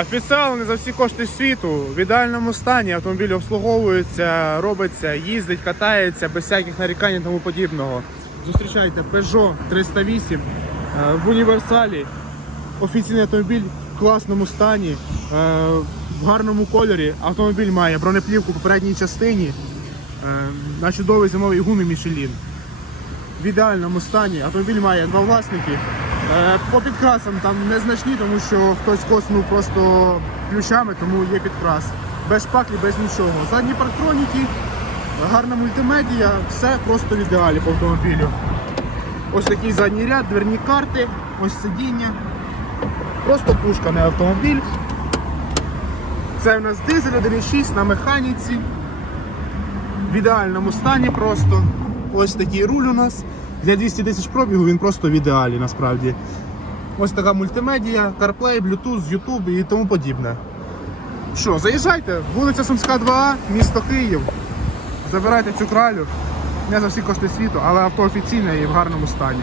Офіціал не за всі кошти світу в ідеальному стані автомобіль обслуговується, робиться, їздить, катається без всяких нарікань і тому подібного. Зустрічайте Peugeot 308 е, в універсалі. Офіційний автомобіль в класному стані, е, в гарному кольорі. Автомобіль має бронеплівку по передній частині е, на чудовий зимовий гумі Michelin в ідеальному стані. Автомобіль має два власники. Е, По підкрасам там незначні, тому що хтось коснув просто ключами, тому є підкрас. Без шпаклі, без нічого. Задні парктроніки, гарна мультимедія, все просто в ідеалі по автомобілю. Ось такий задній ряд, дверні карти, ось сидіння. Просто пушка, не автомобіль. Це в нас дизель 1.6 на механіці в ідеальному стані просто. Ось такий руль у нас. Для 200 тисяч пробігу він просто в ідеалі насправді. Ось така мультимедія, CarPlay, Bluetooth, YouTube і тому подібне. Що, заїжджайте, вулиця Сумська 2А, місто Київ. Забирайте цю кралю. Не за всі кошти світу, але авто офіційне і в гарному стані.